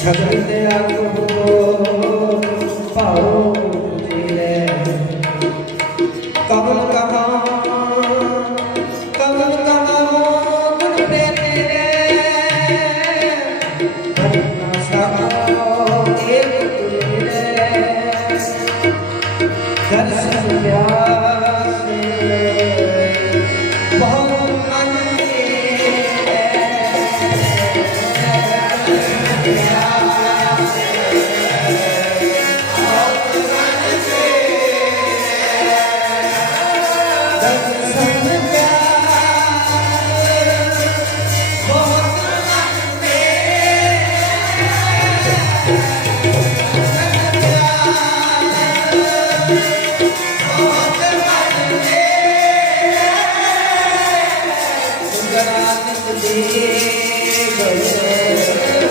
ਜਗਤ ਆਗੋ ਪਾਉ ਜੀਰੇ ਕਬਲ ਕਹਾ ਕਬਲ ਕਹਾ ਗੁਰ ਤੇ ਤੇਰੇ ਬਰਨਾ ਸਾਓ ਏਕ ਤੇਰੇ ਸੁੰਦਰਾਤਿ ਦੇ ਗਏ ਜਗਤ